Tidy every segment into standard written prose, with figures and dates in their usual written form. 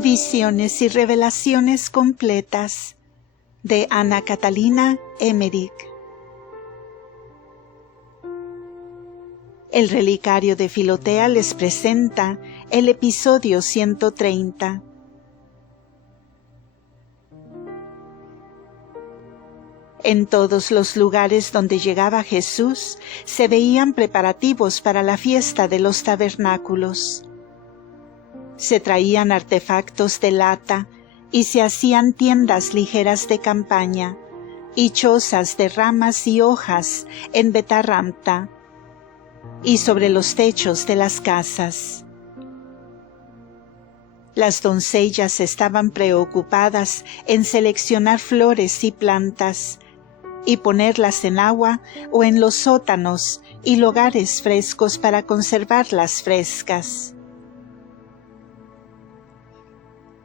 Visiones y revelaciones completas de Ana Catalina Emmerich. El Relicario de Filotea les presenta el episodio 130. En todos los lugares donde llegaba Jesús se veían preparativos para la fiesta de los tabernáculos. Se traían artefactos de lata y se hacían tiendas ligeras de campaña y chozas de ramas y hojas en Betarramta y sobre los techos de las casas. Las doncellas estaban preocupadas en seleccionar flores y plantas y ponerlas en agua o en los sótanos y lugares frescos para conservarlas frescas.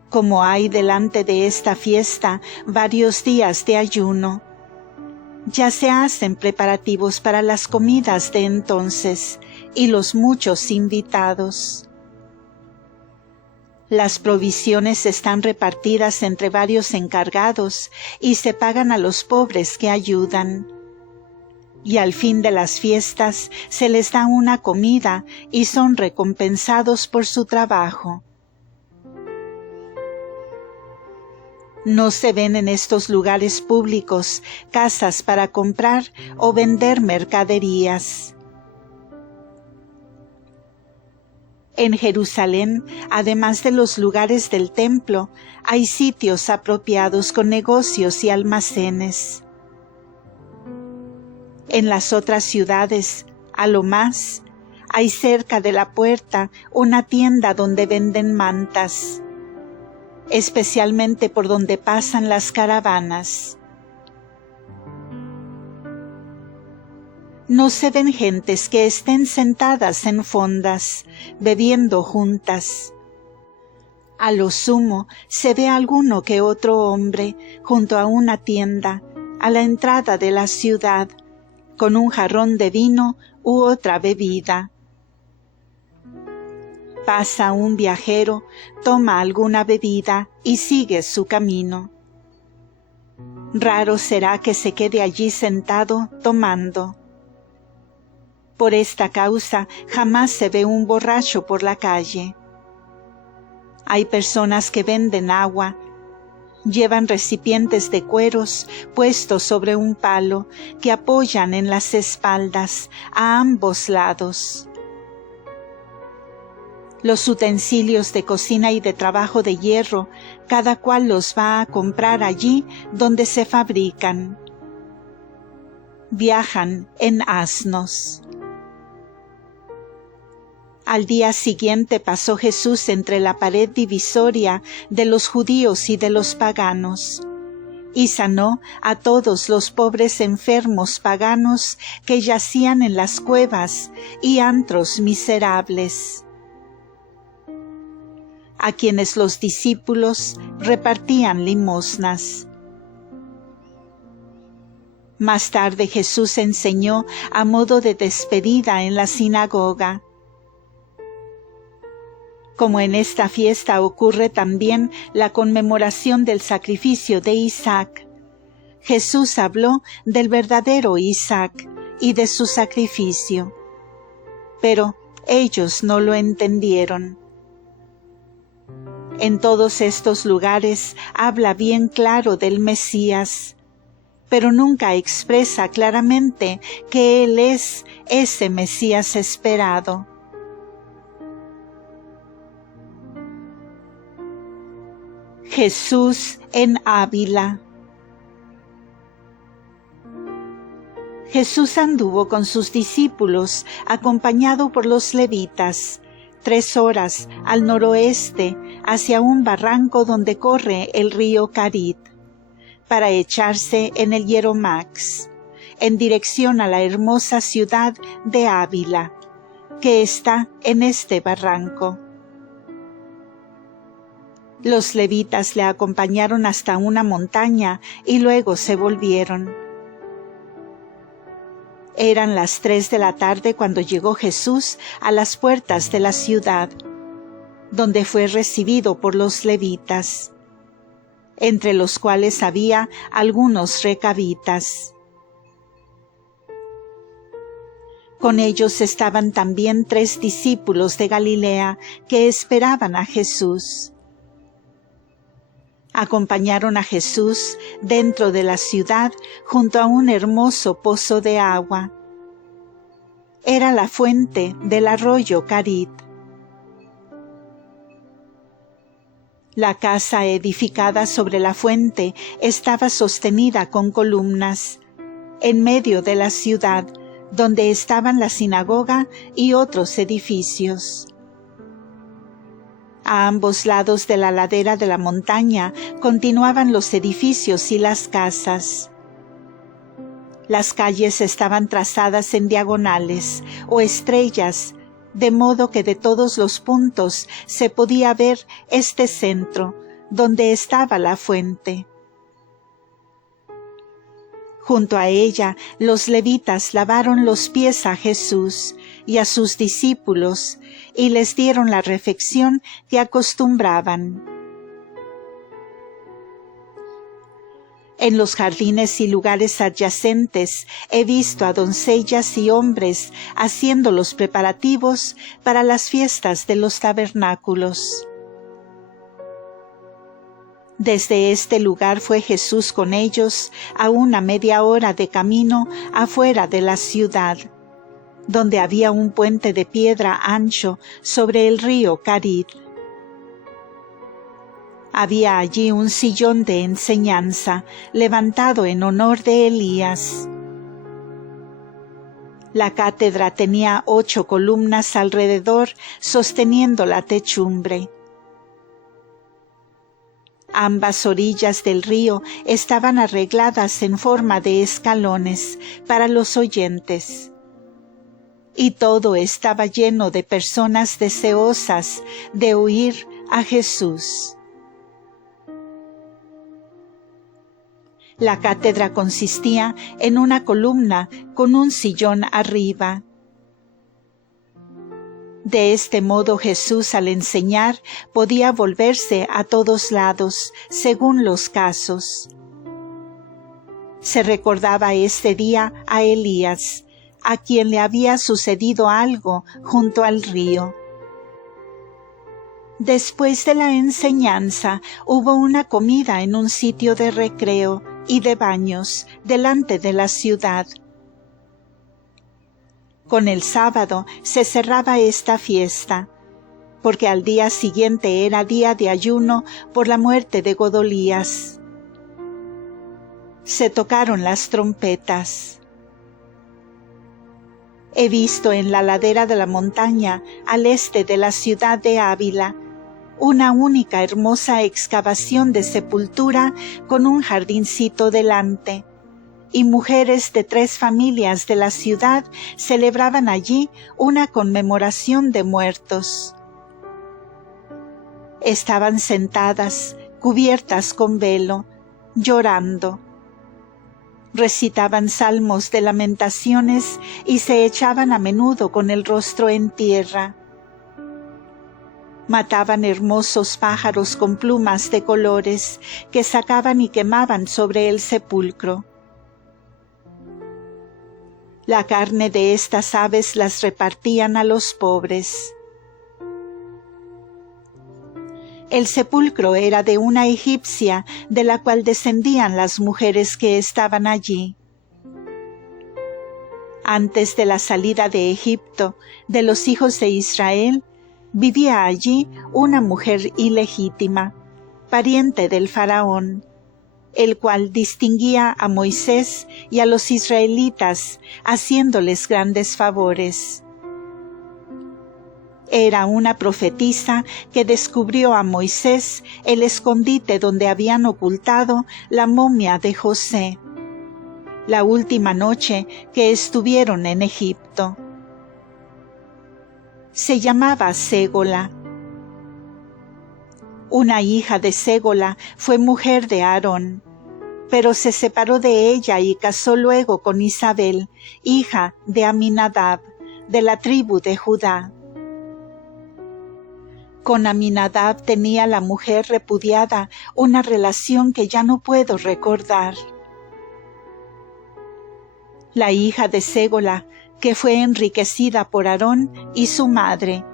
Como hay delante de esta fiesta varios días de ayuno, ya se hacen preparativos para las comidas de entonces y los muchos invitados. Las provisiones están repartidas entre varios encargados y se pagan a los pobres que ayudan. Y al fin de las fiestas se les da una comida y son recompensados por su trabajo. No se ven en estos lugares públicos casas para comprar o vender mercaderías. En Jerusalén, además de los lugares del templo, hay sitios apropiados con negocios y almacenes. En las otras ciudades, a lo más, hay cerca de la puerta una tienda donde venden mantas, especialmente por donde pasan las caravanas. No se ven gentes que estén sentadas en fondas, bebiendo juntas. A lo sumo se ve alguno que otro hombre junto a una tienda, a la entrada de la ciudad, con un jarrón de vino u otra bebida. Pasa un viajero, toma alguna bebida y sigue su camino. Raro será que se quede allí sentado tomando. Por esta causa jamás se ve un borracho por la calle. Hay personas que venden agua, llevan recipientes de cueros puestos sobre un palo que apoyan en las espaldas a ambos lados. Los utensilios de cocina y de trabajo de hierro, cada cual los va a comprar allí donde se fabrican. Viajan en asnos. Al día siguiente pasó Jesús entre la pared divisoria de los judíos y de los paganos, y sanó a todos los pobres enfermos paganos que yacían en las cuevas y antros miserables, a quienes los discípulos repartían limosnas. Más tarde Jesús enseñó a modo de despedida en la sinagoga. Como en esta fiesta ocurre también la conmemoración del sacrificio de Isaac, Jesús habló del verdadero Isaac y de su sacrificio, pero ellos no lo entendieron. En todos estos lugares habla bien claro del Mesías, pero nunca expresa claramente que Él es ese Mesías esperado. Jesús en Ávila. Jesús anduvo con sus discípulos, acompañado por los levitas, 3 horas al noroeste, hacia un barranco donde corre el río Carit, para echarse en el Hieromax, en dirección a la hermosa ciudad de Ávila, que está en este barranco. Los levitas le acompañaron hasta una montaña y luego se volvieron. Eran las 3 de la tarde cuando llegó Jesús a las puertas de la ciudad. donde fue recibido por los levitas, entre los cuales había algunos recabitas. Con ellos estaban también 3 discípulos de Galilea que esperaban a Jesús. Acompañaron a Jesús dentro de la ciudad junto a un hermoso pozo de agua. Era la fuente del arroyo Carit. La casa edificada sobre la fuente estaba sostenida con columnas, en medio de la ciudad, donde estaban la sinagoga y otros edificios. A ambos lados de la ladera de la montaña continuaban los edificios y las casas. Las calles estaban trazadas en diagonales o estrellas, de modo que de todos los puntos se podía ver este centro, donde estaba la fuente. Junto a ella, los levitas lavaron los pies a Jesús y a sus discípulos, y les dieron la refección que acostumbraban. En los jardines y lugares adyacentes he visto a doncellas y hombres haciendo los preparativos para las fiestas de los tabernáculos. Desde este lugar fue Jesús con ellos a una media hora de camino afuera de la ciudad, donde había un puente de piedra ancho sobre el río Carit. Había allí un sillón de enseñanza levantado en honor de Elías. La cátedra tenía 8 columnas alrededor sosteniendo la techumbre. Ambas orillas del río estaban arregladas en forma de escalones para los oyentes. Y todo estaba lleno de personas deseosas de oír a Jesús. La cátedra consistía en una columna con un sillón arriba. De este modo Jesús al enseñar podía volverse a todos lados, según los casos. Se recordaba este día a Elías, a quien le había sucedido algo junto al río. Después de la enseñanza hubo una comida en un sitio de recreo y de baños delante de la ciudad. Con el sábado se cerraba esta fiesta, porque al día siguiente era día de ayuno por la muerte de Godolías. Se tocaron las trompetas. He visto en la ladera de la montaña, al este de la ciudad de Ávila, una única hermosa excavación de sepultura con un jardincito delante, y mujeres de 3 familias de la ciudad celebraban allí una conmemoración de muertos. Estaban sentadas, cubiertas con velo, llorando. Recitaban salmos de lamentaciones y se echaban a menudo con el rostro en tierra. Mataban hermosos pájaros con plumas de colores que sacaban y quemaban sobre el sepulcro. La carne de estas aves las repartían a los pobres. El sepulcro era de una egipcia de la cual descendían las mujeres que estaban allí. Antes de la salida de Egipto, de los hijos de Israel, vivía allí una mujer ilegítima, pariente del faraón, el cual distinguía a Moisés y a los israelitas, haciéndoles grandes favores. Era una profetisa que descubrió a Moisés el escondite donde habían ocultado la momia de José, la última noche que estuvieron en Egipto. Se llamaba Ségola. Una hija de Ségola fue mujer de Aarón, pero se separó de ella y casó luego con Isabel, hija de Aminadab, de la tribu de Judá. Con Aminadab tenía la mujer repudiada una relación que ya no puedo recordar. La hija de Ségola, que fue enriquecida por Aarón y su madre,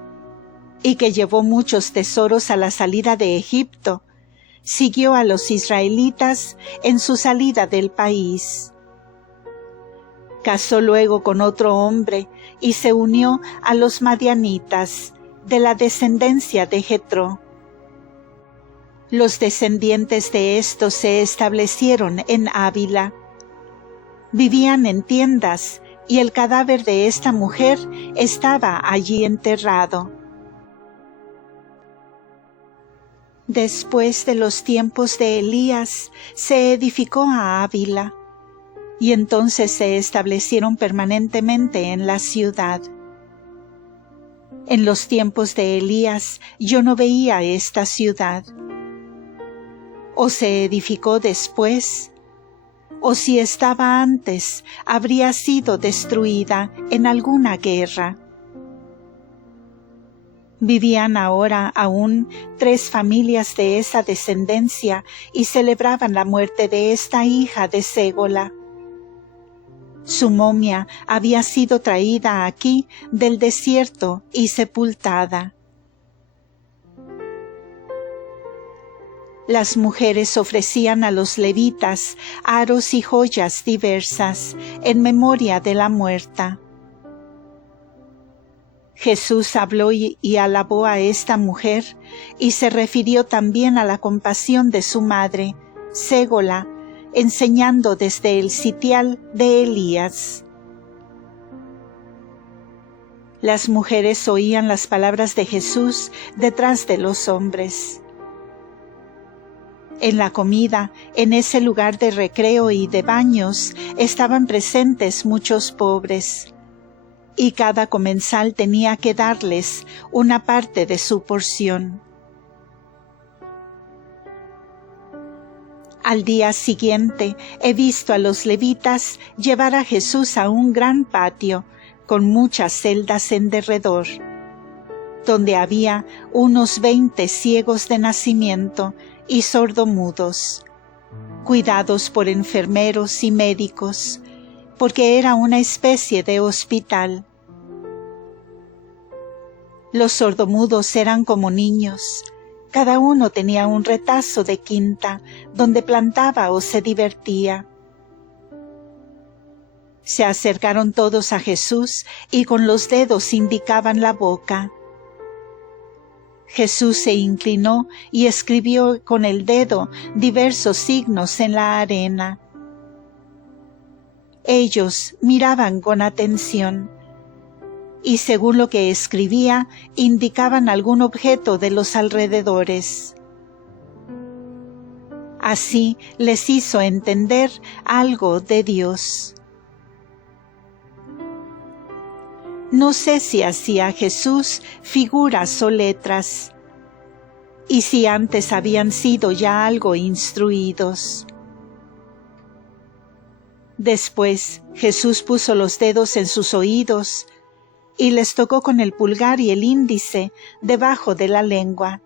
y que llevó muchos tesoros a la salida de Egipto, siguió a los israelitas en su salida del país. Casó luego con otro hombre y se unió a los madianitas, de la descendencia de Jetro. Los descendientes de estos se establecieron en Ávila. Vivían en tiendas y el cadáver de esta mujer estaba allí enterrado. Después de los tiempos de Elías, se edificó a Ávila, y entonces se establecieron permanentemente en la ciudad. En los tiempos de Elías yo no veía esta ciudad. O se edificó después, o si estaba antes, habría sido destruida en alguna guerra. Vivían ahora aún 3 familias de esa descendencia y celebraban la muerte de esta hija de Ségola. Su momia había sido traída aquí del desierto y sepultada. Las mujeres ofrecían a los levitas aros y joyas diversas en memoria de la muerta. Jesús habló y alabó a esta mujer y se refirió también a la compasión de su madre, Ségola, enseñando desde el sitial de Elías. Las mujeres oían las palabras de Jesús detrás de los hombres. En la comida, en ese lugar de recreo y de baños, estaban presentes muchos pobres, y cada comensal tenía que darles una parte de su porción. Al día siguiente he visto a los levitas llevar a Jesús a un gran patio con muchas celdas en derredor, donde había unos 20 ciegos de nacimiento y sordomudos, cuidados por enfermeros y médicos, porque era una especie de hospital. Los sordomudos eran como niños. Cada uno tenía un retazo de quinta donde plantaba o se divertía. Se acercaron todos a Jesús y con los dedos indicaban la boca. Jesús se inclinó y escribió con el dedo diversos signos en la arena. Ellos miraban con atención, y según lo que escribía, indicaban algún objeto de los alrededores. Así les hizo entender algo de Dios. No sé si hacía Jesús figuras o letras, y si antes habían sido ya algo instruidos. Después Jesús puso los dedos en sus oídos y les tocó con el pulgar y el índice debajo de la lengua.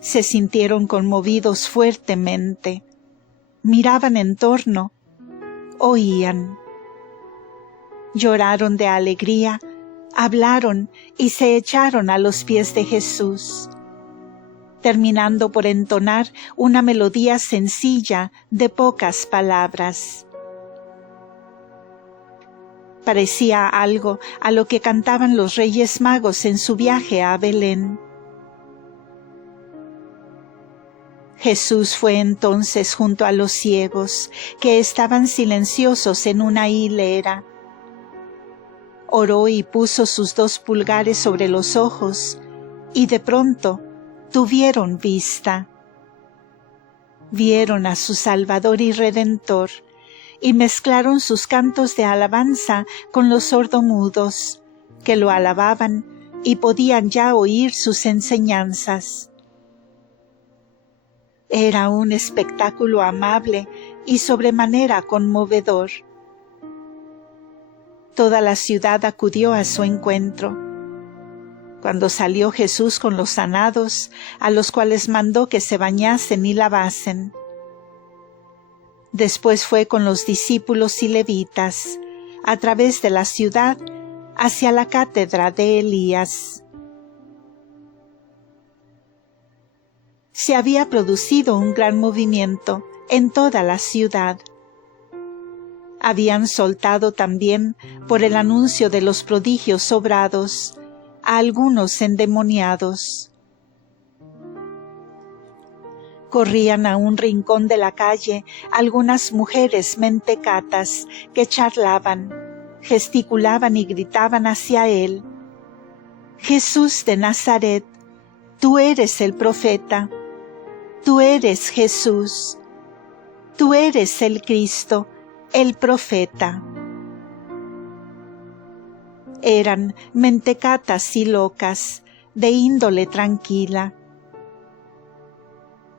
Se sintieron conmovidos fuertemente, miraban en torno, oían. Lloraron de alegría, hablaron y se echaron a los pies de Jesús, terminando por entonar una melodía sencilla de pocas palabras. Parecía algo a lo que cantaban los Reyes Magos en su viaje a Belén. Jesús fue entonces junto a los ciegos, que estaban silenciosos en una hilera. Oró y puso sus 2 pulgares sobre los ojos, y de pronto tuvieron vista. Vieron a su Salvador y Redentor, y mezclaron sus cantos de alabanza con los sordomudos, que lo alababan y podían ya oír sus enseñanzas. Era un espectáculo amable y sobremanera conmovedor. Toda la ciudad acudió a su encuentro. Cuando salió Jesús con los sanados, a los cuales mandó que se bañasen y lavasen. Después fue con los discípulos y levitas, a través de la ciudad, hacia la cátedra de Elías. Se había producido un gran movimiento en toda la ciudad. Habían soltado también, por el anuncio de los prodigios obrados, a algunos endemoniados. Corrían a un rincón de la calle algunas mujeres mentecatas que charlaban, gesticulaban y gritaban hacia él: «Jesús de Nazaret, tú eres el profeta, tú eres Jesús, tú eres el Cristo, el profeta». Eran mentecatas y locas, de índole tranquila.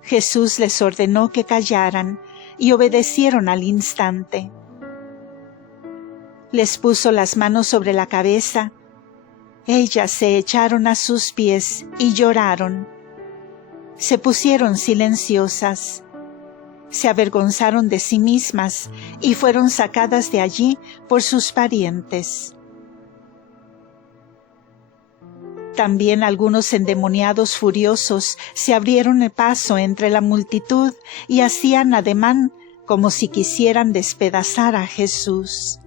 Jesús les ordenó que callaran y obedecieron al instante. Les puso las manos sobre la cabeza. Ellas se echaron a sus pies y lloraron. Se pusieron silenciosas. Se avergonzaron de sí mismas y fueron sacadas de allí por sus parientes. También algunos endemoniados furiosos se abrieron el paso entre la multitud y hacían ademán como si quisieran despedazar a Jesús.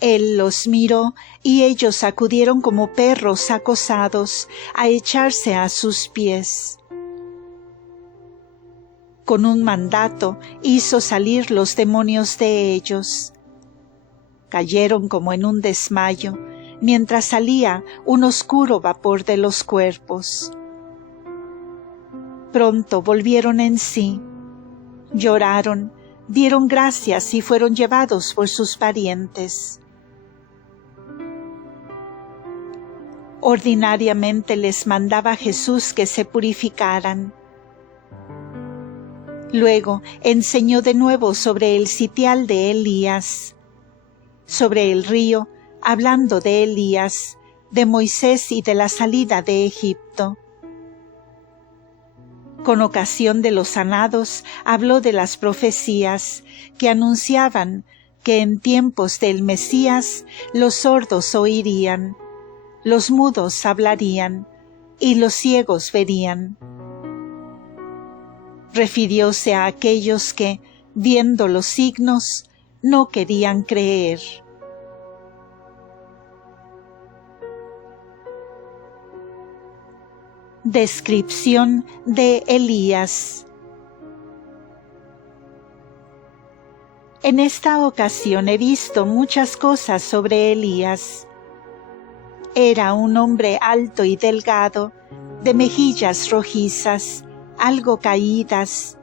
Él los miró y ellos acudieron como perros acosados a echarse a sus pies. Con un mandato hizo salir los demonios de ellos. Cayeron como en un desmayo, mientras salía un oscuro vapor de los cuerpos. Pronto volvieron en sí, lloraron, dieron gracias y fueron llevados por sus parientes. Ordinariamente les mandaba Jesús que se purificaran. Luego enseñó de nuevo sobre el sitial de Elías, sobre el río, hablando de Elías, de Moisés y de la salida de Egipto. Con ocasión de los sanados, habló de las profecías que anunciaban que en tiempos del Mesías los sordos oirían, los mudos hablarían y los ciegos verían. Refirióse a aquellos que, viendo los signos, no querían creer. Descripción de Elías. En esta ocasión he visto muchas cosas sobre Elías. Era un hombre alto y delgado, de mejillas rojizas, algo caídas,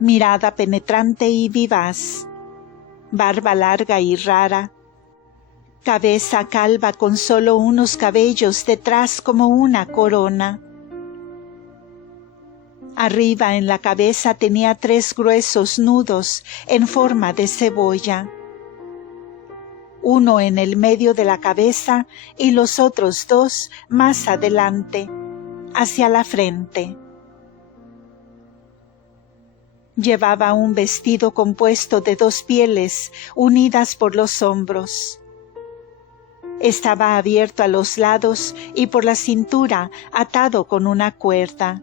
mirada penetrante y vivaz, barba larga y rara, cabeza calva con solo unos cabellos detrás como una corona. Arriba en la cabeza tenía 3 gruesos nudos en forma de cebolla, uno en el medio de la cabeza y los otros 2 más adelante, hacia la frente. Llevaba un vestido compuesto de 2 pieles unidas por los hombros. Estaba abierto a los lados y por la cintura atado con una cuerda.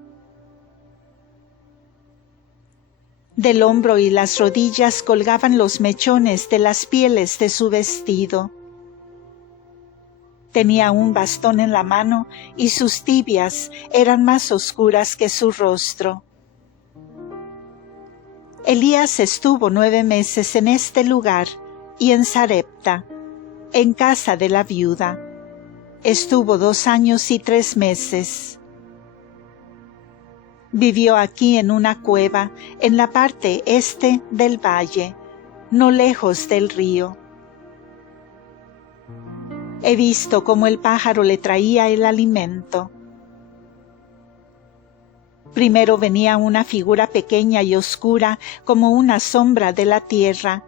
Del hombro y las rodillas colgaban los mechones de las pieles de su vestido. Tenía un bastón en la mano y sus tibias eran más oscuras que su rostro. Elías estuvo 9 meses en este lugar y en Sarepta, en casa de la viuda. Estuvo 2 años y 3 meses. Vivió aquí en una cueva, en la parte este del valle, no lejos del río. He visto cómo el pájaro le traía el alimento. Primero venía una figura pequeña y oscura como una sombra de la tierra,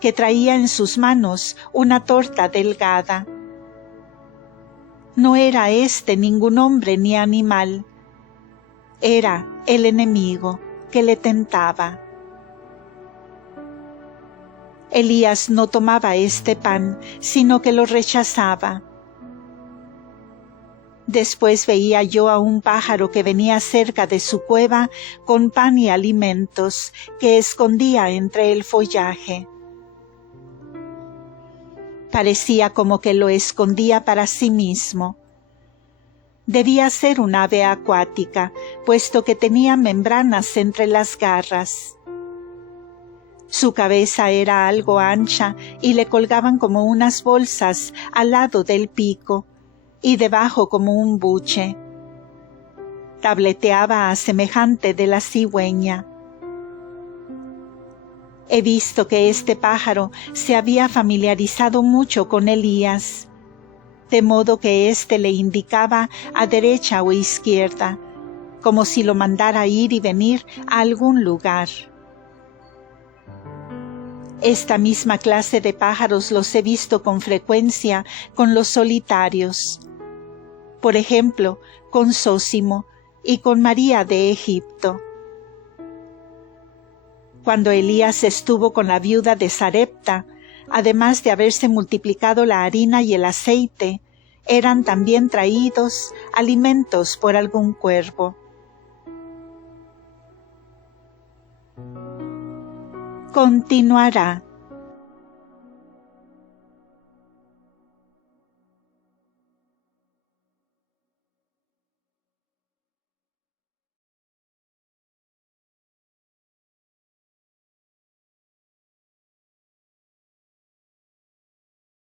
que traía en sus manos una torta delgada. No era éste ningún hombre ni animal. Era el enemigo que le tentaba. Elías no tomaba este pan, sino que lo rechazaba. Después veía yo a un pájaro que venía cerca de su cueva con pan y alimentos que escondía entre el follaje. Parecía como que lo escondía para sí mismo. Debía ser un ave acuática, puesto que tenía membranas entre las garras. Su cabeza era algo ancha y le colgaban como unas bolsas al lado del pico, y debajo como un buche. Tableteaba a semejante de la cigüeña. He visto que este pájaro se había familiarizado mucho con Elías, de modo que éste le indicaba a derecha o izquierda, como si lo mandara ir y venir a algún lugar. Esta misma clase de pájaros los he visto con frecuencia con los solitarios. Por ejemplo, con Zósimo y con María de Egipto. Cuando Elías estuvo con la viuda de Sarepta, además de haberse multiplicado la harina y el aceite, eran también traídos alimentos por algún cuervo. Continuará.